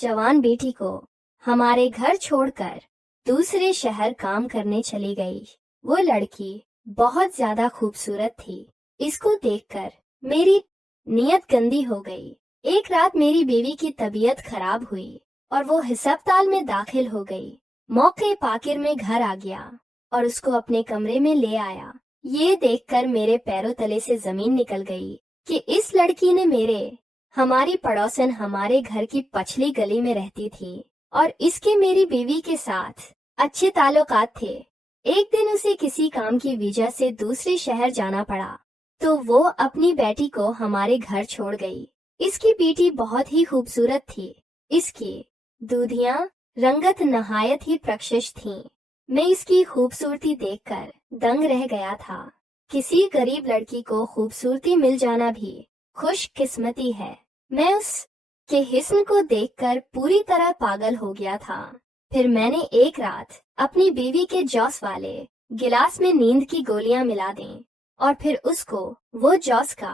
जवान बेटी को हमारे घर छोड़कर दूसरे शहर काम करने चली गई। वो लड़की बहुत ज्यादा खूबसूरत थी। इसको देखकर मेरी नीयत गंदी हो गई। एक रात मेरी बीवी की तबीयत खराब हुई और वो अस्पताल में दाखिल हो गई। मौके पाकिर में घर आ गया और उसको अपने कमरे में ले आया। ये देखकर मेरे पैरों तले से जमीन निकल गई कि इस लड़की ने हमारी पड़ोसन हमारे घर की पछली गली में रहती थी और इसके मेरी बीवी के साथ अच्छे ताल्लुकात थे। एक दिन उसे किसी काम की वजह से दूसरे शहर जाना पड़ा तो वो अपनी बेटी को हमारे घर छोड़ गई। इसकी बेटी बहुत ही खूबसूरत थी। इसकी दूधियां रंगत नहायत ही प्रशस्त थीं। मैं इसकी खूबसूरती देखकर दंग रह गया था। किसी गरीब लड़की को खूबसूरती मिल जाना भी खुशकिस्मती है। मैं उसके हिस्न को देखकर पूरी तरह पागल हो गया था। फिर मैंने एक रात अपनी बीवी के जूस वाले गिलास में नींद की गोलियां मिला दें और फिर उसको वो जूस का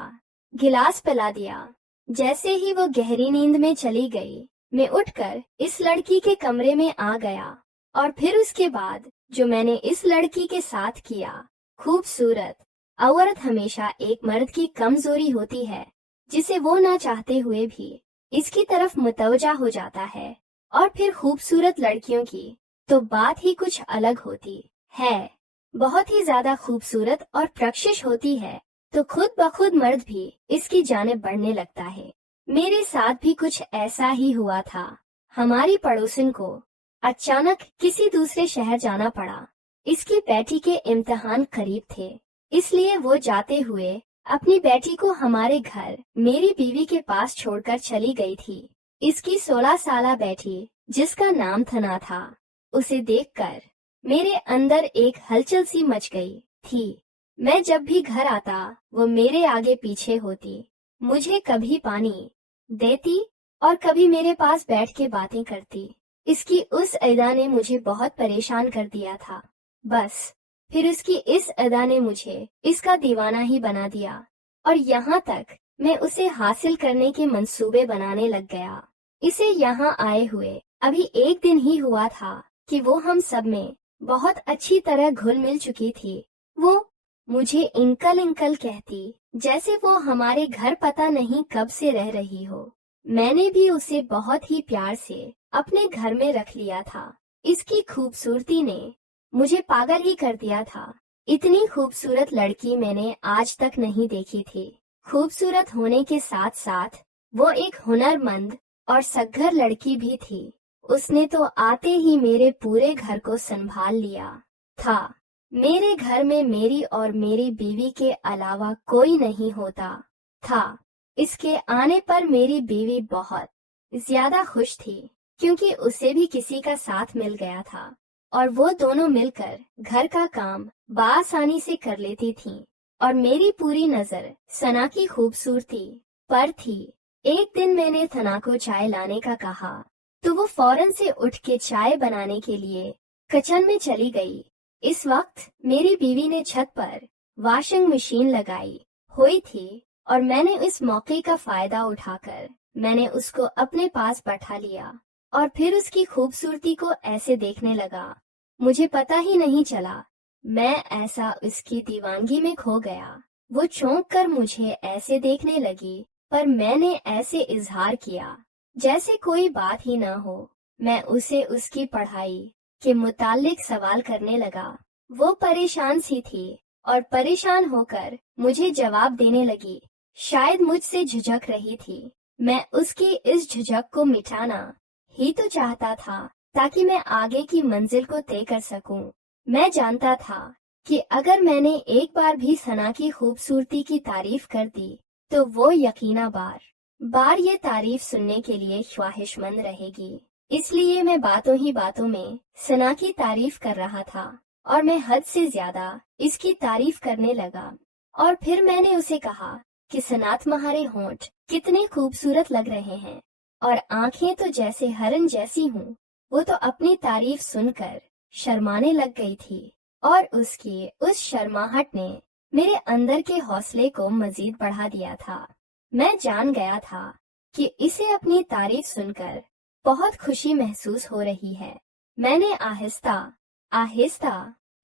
गिलास पिला दिया। जैसे ही वो गहरी नींद में चली गई, मैं उठकर इस लड़की के कमरे में आ गया और फिर उसके बाद जो मैंने इस लड़की के साथ किया। खूबसूरत औरत हमेशा एक मर्द की कमजोरी होती है जिसे वो ना चाहते हुए भी इसकी तरफ मुतवजा हो जाता है। और फिर खूबसूरत लड़कियों की तो बात ही कुछ अलग होती है। बहुत ही ज्यादा खूबसूरत और प्रशिश होती है तो खुद ब खुद मर्द भी इसकी जानिब बढ़ने लगता है। मेरे साथ भी कुछ ऐसा ही हुआ था। हमारी पड़ोसन को अचानक किसी दूसरे शहर जाना पड़ा। इसकी बेटी के इम्तिहान करीब थे, इसलिए वो जाते हुए अपनी बेटी को हमारे घर मेरी बीवी के पास छोड़कर चली गई थी। इसकी 16 साला बेटी जिसका नाम थना था, उसे देखकर मेरे अंदर एक हलचल सी मच गई थी। मैं जब भी घर आता वो मेरे आगे पीछे होती, मुझे कभी पानी देती और कभी मेरे पास बैठ के बातें करती। इसकी उस अदा ने मुझे बहुत परेशान कर दिया था। बस फिर उसकी इस अदा ने मुझे इसका दीवाना ही बना दिया और यहाँ तक मैं उसे हासिल करने के मंसूबे बनाने लग गया। इसे यहाँ आए हुए अभी एक दिन ही हुआ था कि वो हम सब में बहुत अच्छी तरह घुल मिल चुकी थी। वो मुझे इंकल इंकल कहती जैसे वो हमारे घर पता नहीं कब से रह रही हो। मैंने भी उसे बहुत ही प्यार से अपने घर में रख लिया था। इसकी खूबसूरती ने मुझे पागल ही कर दिया था। इतनी खूबसूरत लड़की मैंने आज तक नहीं देखी थी। खूबसूरत होने के साथ साथ वो एक हुनरमंद और सग्गर लड़की भी थी। उसने तो आते ही मेरे पूरे घर को संभाल लिया था। मेरे घर में मेरी और मेरी बीवी के अलावा कोई नहीं होता था। इसके आने पर मेरी बीवी बहुत ज्यादा खुश थी क्योंकि उसे भी किसी का साथ मिल गया था और वो दोनों मिलकर घर का काम बआसानी से कर लेती थीं। और मेरी पूरी नजर सना की खूबसूरती पर थी। एक दिन मैंने थना को चाय लाने का कहा तो वो फौरन से उठ के चाय बनाने के लिए किचन में चली गई। इस वक्त मेरी बीवी ने छत पर वॉशिंग मशीन लगाई हुई थी और मैंने इस मौके का फायदा उठाकर मैंने उसको अपने पास बैठा लिया और फिर उसकी खूबसूरती को ऐसे देखने लगा। मुझे पता ही नहीं चला, मैं ऐसा उसकी दीवानगी में खो गया। वो चौंक कर मुझे ऐसे देखने लगी पर मैंने ऐसे इजहार किया जैसे कोई बात ही ना हो। मैं उसे उसकी पढ़ाई के मुतालिक सवाल करने लगा। वो परेशान सी थी और परेशान होकर मुझे जवाब देने लगी। शायद मुझसे झिझक रही थी। मैं उसकी इस झिझक को मिटाना ही तो चाहता था ताकि मैं आगे की मंजिल को तय कर सकूं। मैं जानता था कि अगर मैंने एक बार भी सना की खूबसूरती की तारीफ कर दी तो वो यकीना बार बार ये तारीफ सुनने के लिए ख्वाहिशमंद रहेगी। इसलिए मैं बातों ही बातों में सना की तारीफ कर रहा था और मैं हद से ज्यादा इसकी तारीफ करने लगा। और फिर मैंने उसे कहा कि सना तुम्हारे होंठ कितने खूबसूरत लग रहे हैं और आंखें तो जैसे हरन जैसी हूँ। वो तो अपनी तारीफ सुनकर शर्माने लग गई थी और उसकी उस शर्माहट ने मेरे अंदर के हौसले को मजीद बढ़ा दिया था। मैं जान गया था कि इसे अपनी तारीफ सुनकर बहुत खुशी महसूस हो रही है। मैंने आहिस्ता आहिस्ता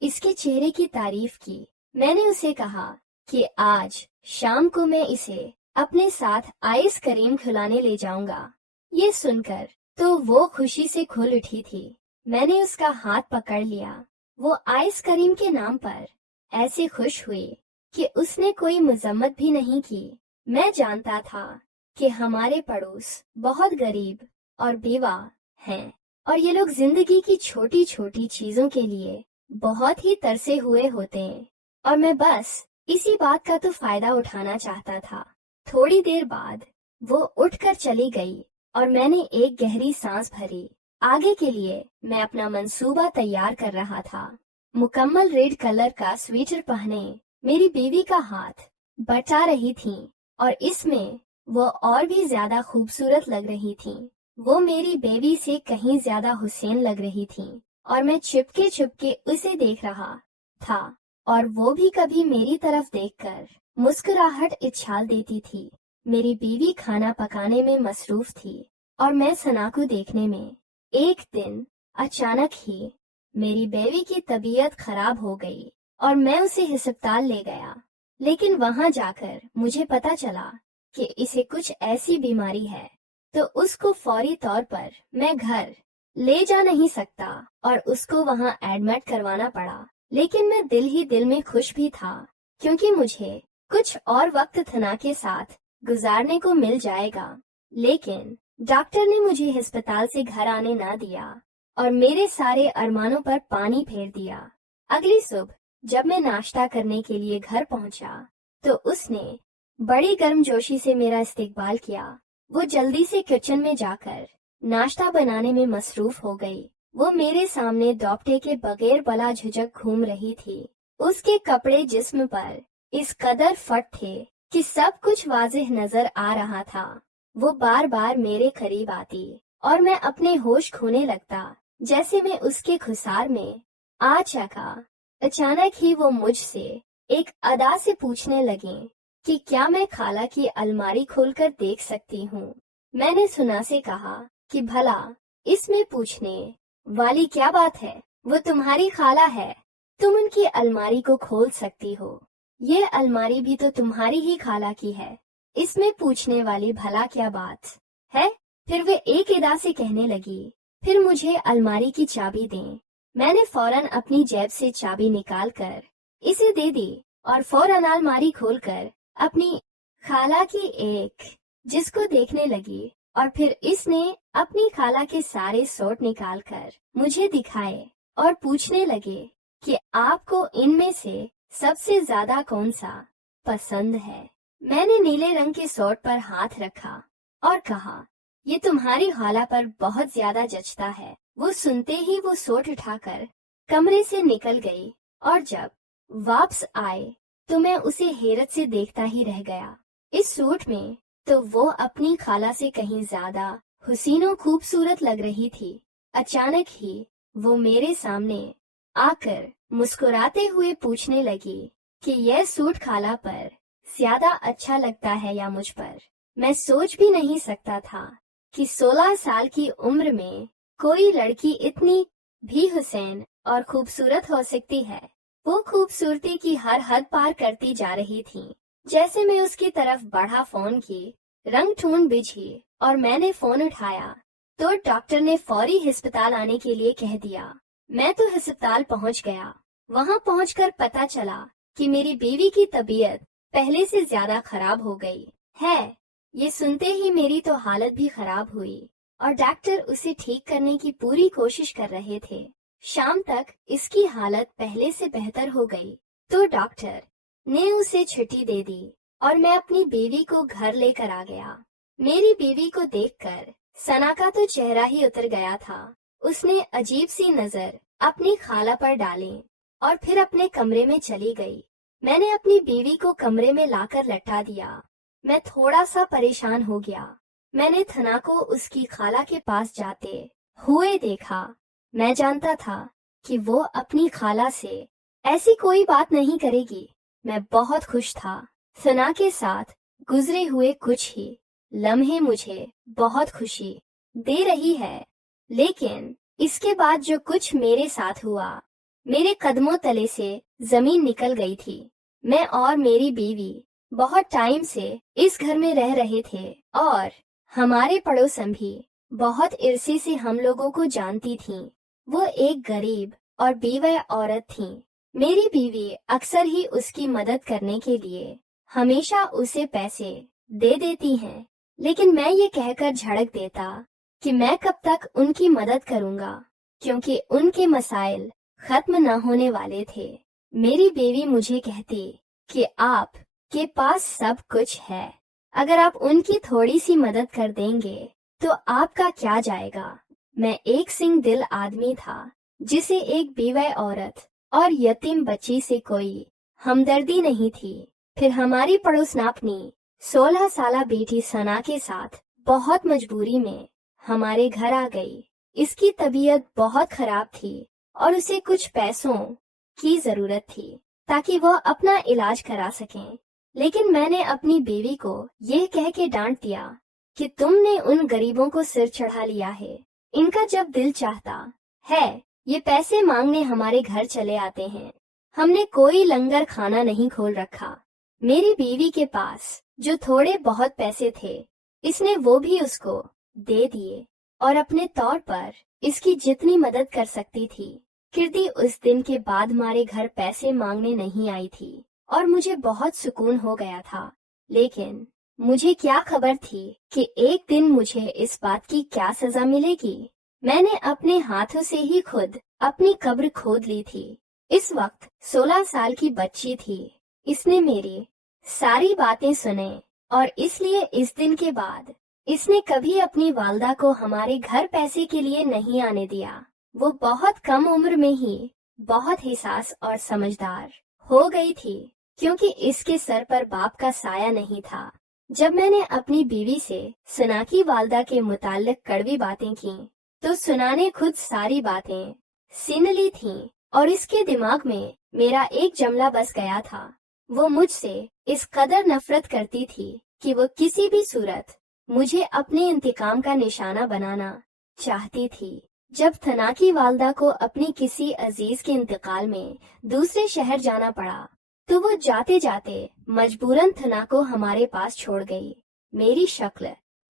इसके चेहरे की तारीफ की। मैंने उसे कहा कि आज शाम को मैं इसे अपने साथ आइस क्रीम खिलाने ले जाऊंगा। ये सुनकर तो वो खुशी से खुल उठी थी। मैंने उसका हाथ पकड़ लिया। वो आइस क्रीम के नाम पर ऐसे खुश हुई कि उसने कोई मजम्मत भी नहीं की। मैं जानता था कि हमारे पड़ोस बहुत गरीब और बेवा हैं और ये लोग जिंदगी की छोटी छोटी चीजों के लिए बहुत ही तरसे हुए होते हैं, और मैं बस इसी बात का तो फायदा उठाना चाहता था। थोड़ी देर बाद वो उठकर चली गई और मैंने एक गहरी सांस भरी। आगे के लिए मैं अपना मंसूबा तैयार कर रहा था। मुकम्मल रेड कलर का स्वेटर पहने मेरी बीवी का हाथ बटा रही थी और इसमें वो और भी ज्यादा खूबसूरत लग रही थी। वो मेरी बेबी से कहीं ज्यादा हुसैन लग रही थी और मैं चुपके चुपके उसे देख रहा था और वो भी कभी मेरी तरफ देखकर मुस्कुराहट उछाल देती थी। मेरी बीवी खाना पकाने में मसरूफ थी और मैं सना को देखने में। एक दिन अचानक ही मेरी बेबी की तबीयत खराब हो गई और मैं उसे अस्पताल ले गया, लेकिन वहां जाकर मुझे पता चला कि इसे कुछ ऐसी बीमारी है तो उसको फौरी तौर पर मैं घर ले जा नहीं सकता और उसको वहां एडमिट करवाना पड़ा। लेकिन मैं दिल ही दिल में खुश भी था क्योंकि मुझे कुछ और वक्त थना के साथ गुजारने को मिल जाएगा। लेकिन डॉक्टर ने मुझे अस्पताल से घर आने ना दिया और मेरे सारे अरमानों पर पानी फेर दिया। अगली सुबह जब मैं नाश्ता करने के लिए घर पहुंचा तो उसने बड़ी गर्मजोशी से मेरा इस्तकबाल किया। वो जल्दी से किचन में जाकर नाश्ता बनाने में मसरूफ हो गई। वो मेरे सामने दोपटे के बगैर बला झुझक घूम रही थी। उसके कपड़े जिस्म पर इस कदर फट थे कि सब कुछ वाज़ेह नजर आ रहा था। वो बार बार मेरे करीब आती और मैं अपने होश खोने लगता जैसे मैं उसके खुसार में आ चका। अचानक ही वो मुझसे एक अदा से पूछने लगे कि क्या मैं खाला की अलमारी खोलकर देख सकती हूँ। मैंने सुना से कहा कि भला इसमें पूछने वाली क्या बात है, वो तुम्हारी खाला है, तुम उनकी अलमारी को खोल सकती हो। ये अलमारी भी तो तुम्हारी ही खाला की है, इसमें पूछने वाली भला क्या बात है। फिर वे एक अदा से कहने लगी, फिर मुझे अलमारी की चाबी दें। मैंने फौरन अपनी जेब से चाबी निकालकर इसे दे दी और फौरन अलमारी खोलकर अपनी खाला की एक जिसको देखने लगी और फिर इसने अपनी खाला के सारे सूट निकालकर मुझे दिखाए और पूछने लगे कि आपको इनमें से सबसे ज्यादा कौन सा पसंद है। मैंने नीले रंग के सूट पर हाथ रखा और कहा, ये तुम्हारी खाला पर बहुत ज्यादा जचता है। वो सुनते ही वो सूट उठाकर कमरे से निकल गई और जब वापस आए तो मैं उसे हैरत से देखता ही रह गया। इस सूट में तो वो अपनी खाला से कहीं ज्यादा हुसीनो खूबसूरत लग रही थी। अचानक ही वो मेरे सामने आकर मुस्कुराते हुए पूछने लगी कि यह सूट खाला पर ज्यादा अच्छा लगता है या मुझ पर। मैं सोच भी नहीं सकता था कि 16 साल की उम्र में कोई लड़की इतनी भी हुसैन और खूबसूरत हो सकती है। वो खूबसूरती की हर हद पार करती जा रही थी। जैसे मैं उसकी तरफ बढ़ा, फोन की रंग टून बिझी और मैंने फोन उठाया तो डॉक्टर ने फौरी अस्पताल आने के लिए कह दिया। मैं तो अस्पताल पहुंच गया। वहां पहुंचकर पता चला कि मेरी बीवी की तबीयत पहले से ज्यादा खराब हो गई है। ये सुनते ही मेरी तो हालत भी खराब हुई और डॉक्टर उसे ठीक करने की पूरी कोशिश कर रहे थे। शाम तक इसकी हालत पहले से बेहतर हो गई तो डॉक्टर ने उसे छुट्टी दे दी और मैं अपनी बीवी को घर लेकर आ गया। मेरी बीवी को देखकर सना का तो चेहरा ही उतर गया था। उसने अजीब सी नजर अपनी खाला पर डाली और फिर अपने कमरे में चली गई। मैंने अपनी बीवी को कमरे में लाकर लटा दिया। मैं थोड़ा सा परेशान हो गया। मैंने थना को उसकी खाला के पास जाते हुए देखा। मैं जानता था कि वो अपनी खाला से ऐसी कोई बात नहीं करेगी। मैं बहुत खुश था। सना के साथ गुजरे हुए कुछ ही लम्हे मुझे बहुत खुशी दे रही है, लेकिन इसके बाद जो कुछ मेरे साथ हुआ, मेरे कदमों तले से जमीन निकल गई थी। मैं और मेरी बीवी बहुत टाइम से इस घर में रह रहे थे और हमारे पड़ोसन भी बहुत इर्से से हम लोगों को जानती थीं। वो एक गरीब और बेवा औरत थी। मेरी बीवी अक्सर ही उसकी मदद करने के लिए हमेशा उसे पैसे दे देती है, लेकिन मैं ये कहकर झड़क देता कि मैं कब तक उनकी मदद करूंगा, क्योंकि उनके मसाइल खत्म न होने वाले थे। मेरी बीवी मुझे कहती कि आप के पास सब कुछ है, अगर आप उनकी थोड़ी सी मदद कर देंगे तो आपका क्या जाएगा। मैं एक सिंह दिल आदमी था जिसे एक बेवा औरत और यतीम बच्ची से कोई हमदर्दी नहीं थी। फिर हमारी पड़ोसनापनी 16 साला बेटी सना के साथ बहुत मजबूरी में हमारे घर आ गई। इसकी तबीयत बहुत खराब थी और उसे कुछ पैसों की जरूरत थी ताकि वह अपना इलाज करा सकें। लेकिन मैंने अपनी बीवी को यह कह के डांट दिया कि तुमने उन गरीबों को सिर चढ़ा लिया है। इनका जब दिल चाहता है ये पैसे मांगने हमारे घर चले आते हैं। हमने कोई लंगर खाना नहीं खोल रखा। मेरी बीवी के पास जो थोड़े बहुत पैसे थे, इसने वो भी उसको दे दिए और अपने तौर पर इसकी जितनी मदद कर सकती थी। कीर्ति उस दिन के बाद हमारे घर पैसे मांगने नहीं आई थी और मुझे बहुत सुकून हो गया था। लेकिन मुझे क्या खबर थी कि एक दिन मुझे इस बात की क्या सजा मिलेगी। मैंने अपने हाथों से ही खुद अपनी कब्र खोद ली थी। इस वक्त 16 साल की बच्ची थी। इसने मेरी सारी बातें सुने और इसलिए इस दिन के बाद इसने कभी अपनी वालदा को हमारे घर पैसे के लिए नहीं आने दिया। वो बहुत कम उम्र में ही बहुत हिसास और समझदार हो गई थी, क्योंकि इसके सर पर बाप का साया नहीं था। जब मैंने अपनी बीवी से सना की वालदा के मुताल्लिक कड़वी बातें की, तो सुना ने खुद सारी बातें सीन ली थीं और इसके दिमाग में मेरा एक जुमला बस गया था। वो मुझसे इस कदर नफरत करती थी कि वो किसी भी सूरत मुझे अपने इंतकाम का निशाना बनाना चाहती थी। जब थना की वालदा को अपनी किसी अजीज के इंतकाल में दूसरे शहर जाना पड़ा, तो वो जाते जाते मजबूरन थना को हमारे पास छोड़ गई। मेरी शक्ल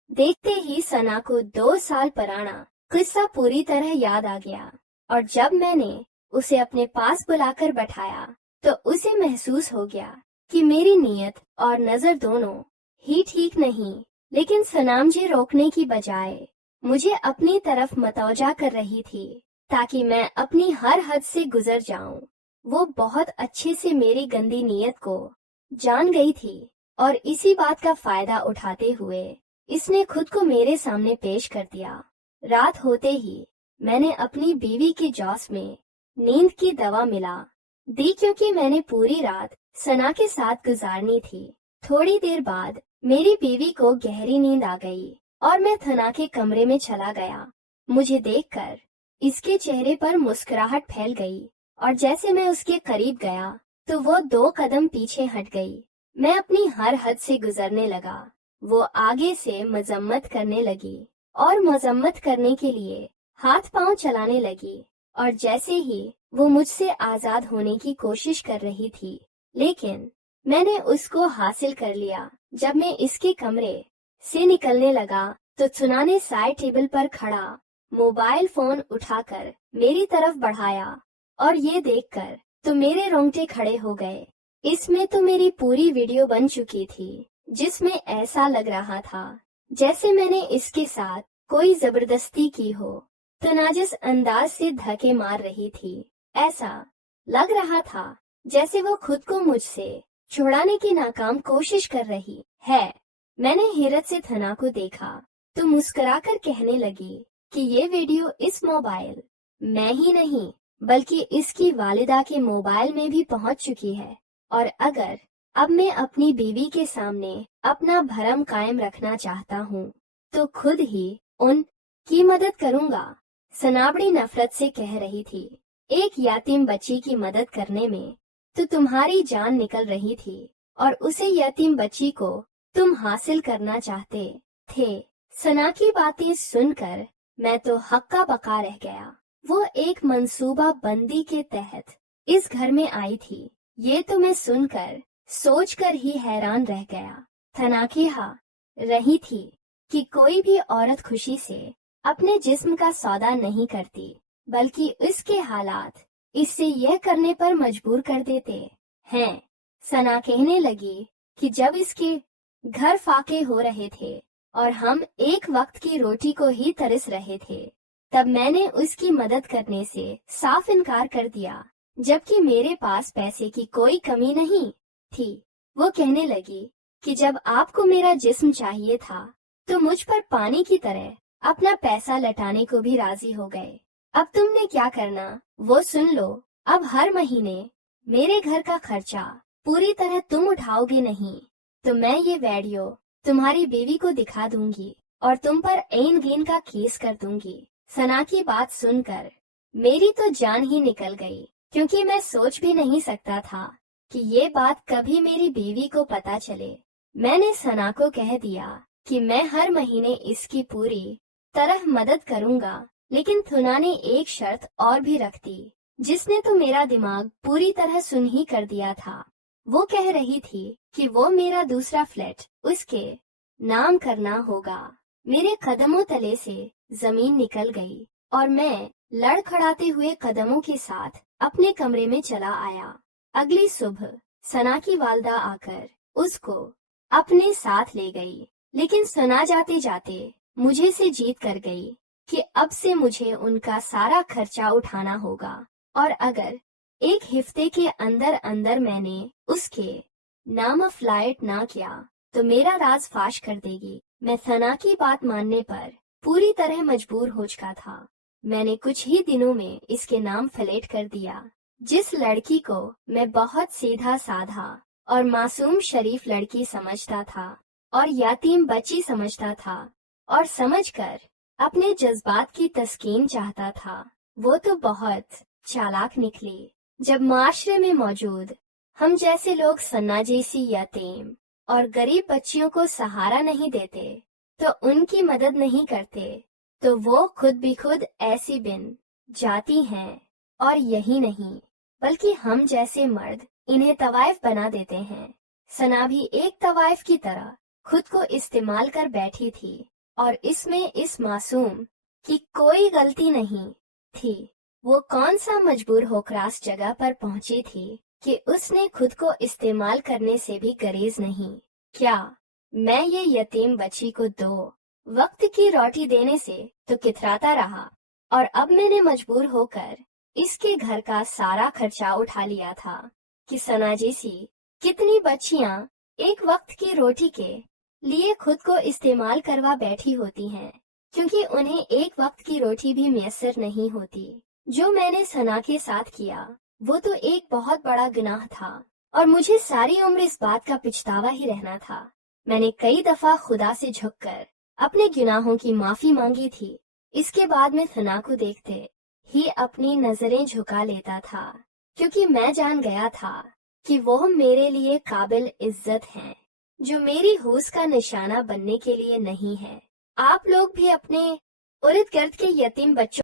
देखते ही सना को 2 साल पुराना किस्सा पूरी तरह याद आ गया और जब मैंने उसे अपने पास बुलाकर बैठाया तो उसे महसूस हो गया कि मेरी नीयत और नजर दोनों ही ठीक नहीं। लेकिन सना मुझे रोकने की बजाय मुझे अपनी तरफ मतवजा कर रही थी ताकि मैं अपनी हर हद से गुजर जाऊं। वो बहुत अच्छे से मेरी गंदी नीयत को जान गई थी और इसी बात का फायदा उठाते हुए इसने खुद को मेरे सामने पेश कर दिया। रात होते ही मैंने अपनी बीवी के जौस में नींद की दवा मिला दी, क्योंकि मैंने पूरी रात सना के साथ गुजारनी थी। थोड़ी देर बाद मेरी बीवी को गहरी नींद आ गई और मैं थना के कमरे में चला गया। मुझे देखकर इसके चेहरे पर मुस्कुराहट फैल गई और जैसे मैं उसके करीब गया तो वो 2 कदम पीछे हट गई। मैं अपनी हर हद से गुजरने लगा। वो आगे से मजम्मत करने लगी और मजम्मत करने के लिए हाथ पांव चलाने लगी और जैसे ही वो मुझसे आजाद होने की कोशिश कर रही थी, लेकिन मैंने उसको हासिल कर लिया। जब मैं इसके कमरे से निकलने लगा तो सुना ने साइड टेबल पर खड़ा मोबाइल फोन उठाकर मेरी तरफ बढ़ाया और ये देखकर तो मेरे रोंगटे खड़े हो गए। इसमें तो मेरी पूरी वीडियो बन चुकी थी, जिसमें ऐसा लग रहा था जैसे मैंने इसके साथ कोई जबरदस्ती की हो, तनाजस अंदाज से धक्के मार रही थी। ऐसा लग रहा था जैसे वो खुद को मुझसे छुड़ाने की नाकाम कोशिश कर रही है। मैंने हैरत से थना को देखा तो मुस्कुराकर कहने लगी कि ये वीडियो इस मोबाइल में ही नहीं बल्कि इसकी वालिदा के मोबाइल में भी पहुंच चुकी है, और अगर अब मैं अपनी बीवी के सामने अपना भरम कायम रखना चाहता हूँ तो खुद ही उनकी मदद करूँगा। सनाबड़ी नफरत से कह रही थी, एक यतीम बच्ची की मदद करने में तो तुम्हारी जान निकल रही थी और उसे यतीम बच्ची को तुम हासिल करना चाहते थे। सना की बातें सुनकर मैं तो हक्का बक्का रह गया। वो एक मंसूबा बंदी के तहत इस घर में आई थी, ये तो मैं सुनकर सोचकर ही हैरान रह गया। थनाकीहा रही थी कि कोई भी औरत खुशी से अपने जिस्म का सौदा नहीं करती, बल्कि उसके हालात इससे यह करने पर मजबूर कर देते हैं। सना कहने लगी कि जब इसके घर फाके हो रहे थे और हम एक वक्त की रोटी को ही तरस रहे थे, तब मैंने उसकी मदद करने से साफ इनकार कर दिया, जबकि मेरे पास पैसे की कोई कमी नहीं थी। वो कहने लगी कि जब आपको मेरा जिस्म चाहिए था तो मुझ पर पानी की तरह अपना पैसा लटाने को भी राजी हो गए। अब तुमने क्या करना वो सुन लो। अब हर महीने मेरे घर का खर्चा पूरी तरह तुम उठाओगे नहीं तो मैं ये वीडियो तुम्हारी बीवी को दिखा दूंगी और तुम पर ऐन गैन का केस कर दूंगी। सना की बात सुनकर मेरी तो जान ही निकल गई, क्योंकि मैं सोच भी नहीं सकता था कि ये बात कभी मेरी बीवी को पता चले। मैंने सना को कह दिया कि मैं हर महीने इसकी पूरी तरह मदद करूंगा, लेकिन थुना ने एक शर्त और भी रख दी, जिसने तो मेरा दिमाग पूरी तरह सुन ही कर दिया था। वो कह रही थी कि वो मेरा दूसरा फ्लैट उसके नाम करना होगा। मेरे कदमों तले से जमीन निकल गई और मैं लड़खड़ाते हुए कदमों के साथ अपने कमरे में चला आया। अगली सुबह सना की वालदा आकर उसको अपने साथ ले गई, लेकिन सना जाते जाते मुझे से जीत कर गई कि अब से मुझे उनका सारा खर्चा उठाना होगा, और अगर एक हफ्ते के अंदर अंदर मैंने उसके नाम फ्लाइट ना किया तो मेरा राज फाश कर देगी। मैं सना की बात मानने पर पूरी तरह मजबूर हो चुका था। मैंने कुछ ही दिनों में इसके नाम फ्लैट कर दिया। जिस लड़की को मैं बहुत सीधा साधा और मासूम शरीफ लड़की समझता था और यतीम बच्ची समझता था और समझकर अपने जज्बात की तस्कीन चाहता था, वो तो बहुत चालाक निकली। जब माशरे में मौजूद हम जैसे लोग सन्ना जैसी यतीम और गरीब बच्चियों को सहारा नहीं देते, तो उनकी मदद नहीं करते, तो वो खुद भी खुद ऐसी बिन जाती हैं। और यही नहीं, बल्कि हम जैसे मर्द इन्हें तवाइफ बना देते हैं। सना भी एक तवाइफ की तरह खुद को इस्तेमाल कर बैठी थी, और इसमें इस मासूम की कोई गलती नहीं थी। वो कौन सा मजबूर होकरास जगह पर पहुंची थी कि उसने खुद को इस्तेमाल करने से भी गरेज नहीं। क्या मैं ये यतीम बच्ची को 2 वक्त की रोटी देने से तो कितराता रहा, और अब मैंने मजबूर होकर इसके घर का सारा खर्चा उठा लिया था कि सना जैसी कितनी बच्चियां एक वक्त की रोटी के लिए खुद को इस्तेमाल करवा बैठी होती हैं, क्योंकि उन्हें एक वक्त की रोटी भी मैसर नहीं होती। जो मैंने सना के साथ किया वो तो एक बहुत बड़ा गुनाह था, और मुझे सारी उम्र इस बात का पछतावा ही रहना था। मैंने कई दफा खुदा से झुककर अपने गुनाहों की माफी मांगी थी। इसके बाद मैं सना को देखते ही अपनी नजरें झुका लेता था, क्योंकि मैं जान गया था कि वो मेरे लिए काबिल इज्जत हैं, जो मेरी हुस का निशाना बनने के लिए नहीं है। आप लोग भी अपने इर्द गिर्द के यतीम बच्चों